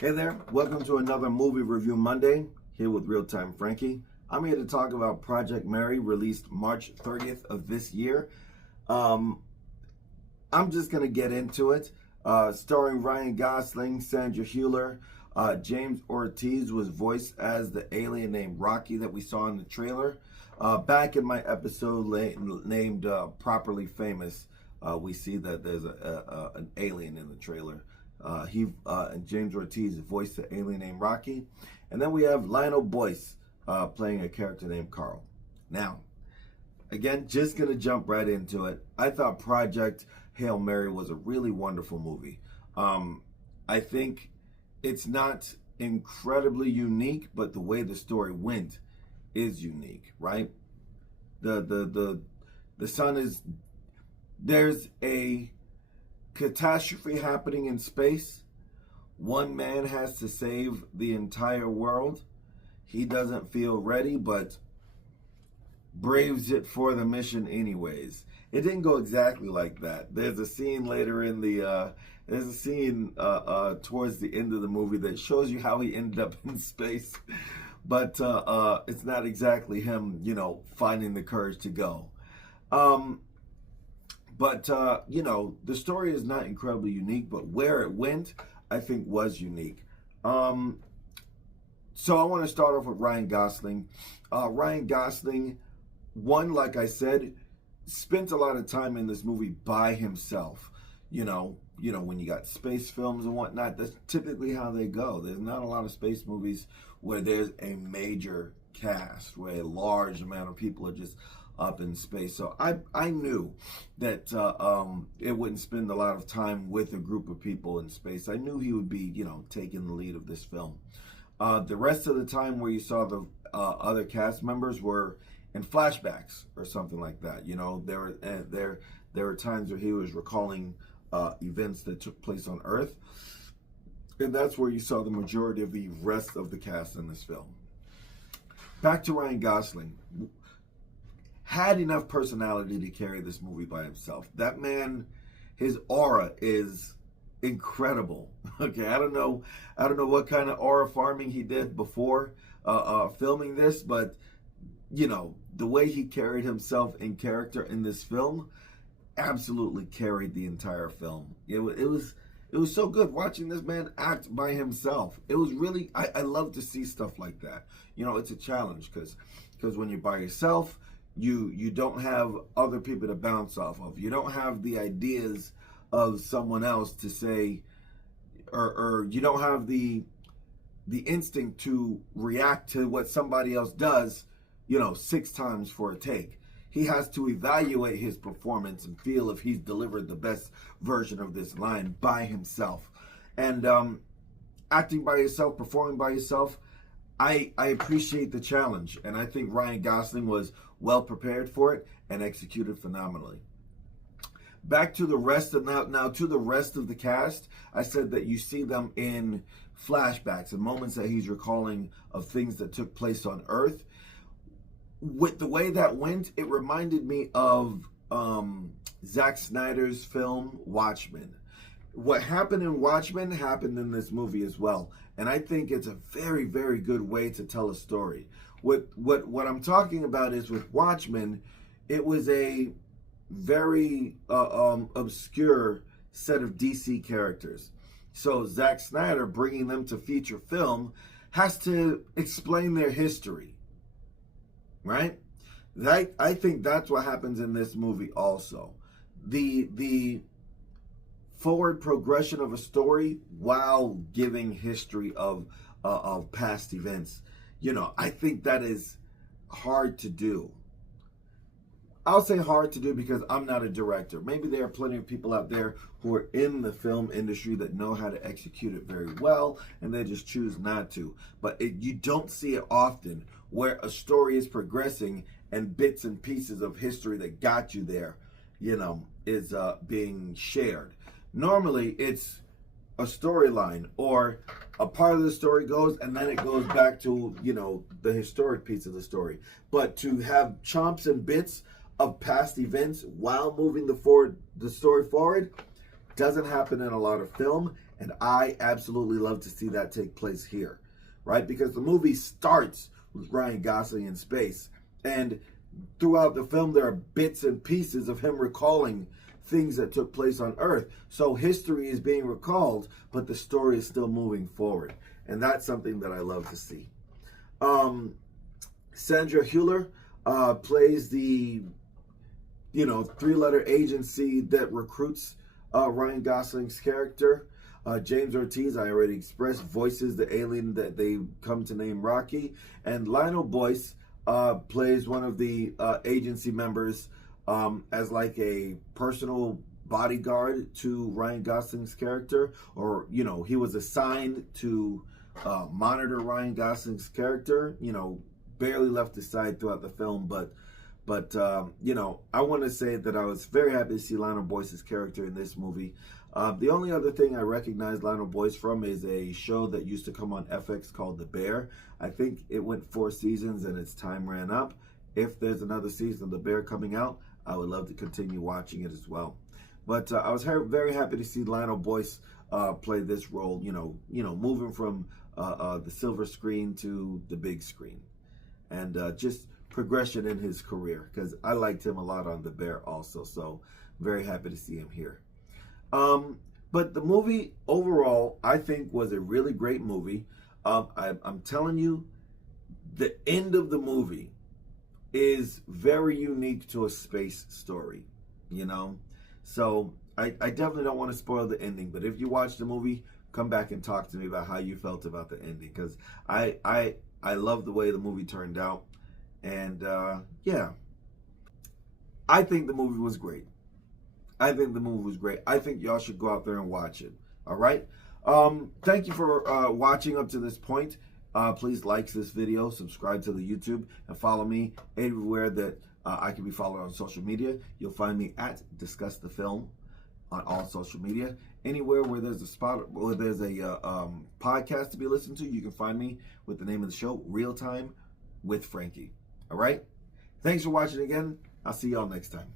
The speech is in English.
Hey there, welcome to another Movie Review Monday, here with Real Time Frankie. I'm here to talk about Project Mary, released March 30th of this year. I'm just going to get into it. Starring Ryan Gosling, Sandra Hüller, James Ortiz was voiced as the alien named Rocky that we saw in the trailer. Back in my episode named Properly Famous, we see that there's an alien in the trailer. And James Ortiz voiced the alien named Rocky. And then we have Lionel Boyce playing a character named Carl. Now, again, just going to jump right into it. I thought Project Hail Mary was a really wonderful movie. I think it's not incredibly unique, but the way the story went is unique, right? The sun is, there's a catastrophe happening in space. One man has to save the entire world. He doesn't feel ready, but braves it for the mission anyways. It didn't go exactly like that. There's a scene later in the towards the end of the movie that shows you how he ended up in space, but it's not exactly him, finding the courage to go. But the story is not incredibly unique, but where it went, I think, was unique. So I want to start off with Ryan Gosling. Ryan Gosling, like I said, spent a lot of time in this movie by himself. When you got space films and whatnot, that's typically how they go. There's not a lot of space movies where there's a major cast, where a large amount of people are just up in space. So I knew that it wouldn't spend a lot of time with a group of people in space. I knew he would be, taking the lead of this film. The rest of the time where you saw the other cast members were in flashbacks or something like that. There were times where he was recalling events that took place on Earth, and that's where you saw the majority of the rest of the cast in this film. Back to Ryan Gosling. Had enough personality to carry this movie by himself. That man, his aura is incredible. Okay, I don't know what kind of aura farming he did before filming this, but the way he carried himself in character in this film absolutely carried the entire film. It was so good watching this man act by himself. It was really, I love to see stuff like that. It's a challenge because when you're by yourself, you don't have other people to bounce off of. You don't have the ideas of someone else to say, or you don't have the instinct to react to what somebody else does, 6 times for a take. He has to evaluate his performance and feel if he's delivered the best version of this line by himself. And acting by yourself, performing by yourself, I appreciate the challenge, and I think Ryan Gosling was well prepared for it and executed phenomenally. Back to the rest of the cast, I said that you see them in flashbacks and moments that he's recalling of things that took place on Earth. With the way that went, it reminded me of Zack Snyder's film Watchmen. What happened in Watchmen happened in this movie as well. And I think it's a very, very good way to tell a story. What I'm talking about is with Watchmen, it was a very obscure set of DC characters. So Zack Snyder, bringing them to feature film, has to explain their history, right? I think that's what happens in this movie also. The forward progression of a story while giving history of past events. I think that is hard to do. I'll say hard to do because I'm not a director. Maybe there are plenty of people out there who are in the film industry that know how to execute it very well, and they just choose not to. But you don't see it often where a story is progressing and bits and pieces of history that got you there, is being shared. Normally, it's a storyline or a part of the story goes and then it goes back to, the historic piece of the story. But to have chomps and bits of past events while moving the story forward doesn't happen in a lot of film, And I absolutely love to see that take place here, right? Because the movie starts with Ryan Gosling in space. And throughout the film, there are bits and pieces of him recalling things that took place on Earth. So history is being recalled, but the story is still moving forward. And that's something that I love to see. Sandra Hüller plays the, three-letter agency that recruits Ryan Gosling's character. James Ortiz, I already expressed, voices the alien that they come to name Rocky. And Lionel Boyce plays one of the agency members as like a personal bodyguard to Ryan Gosling's character. Or, he was assigned to monitor Ryan Gosling's character, barely left aside throughout the film, but I want to say that I was very happy to see Lionel Boyce's character in this movie. The only other thing I recognize Lionel Boyce from is a show that used to come on FX called The Bear. I think it went 4 seasons and its time ran up. If there's another season of The Bear coming out, I would love to continue watching it as well. But I was very happy to see Lionel Boyce play this role, moving from the silver screen to the big screen. And just progression in his career, because I liked him a lot on The Bear also, so very happy to see him here. But the movie overall, I think, was a really great movie. I'm telling you, the end of the movie is very unique to a space story, So I definitely don't want to spoil the ending, but if you watch the movie, come back and talk to me about how you felt about the ending, because I love the way the movie turned out. And yeah, I think the movie was great. I think y'all should go out there and watch it. All right. Thank you for watching up to this point. Please like this video, subscribe to the YouTube, and follow me everywhere that I can be followed on social media. You'll find me at Discuss the Film on all social media. Anywhere where there's a spot, or there's a podcast to be listened to, you can find me with the name of the show, Real Time with Frankie. All right? Thanks for watching again. I'll see y'all next time.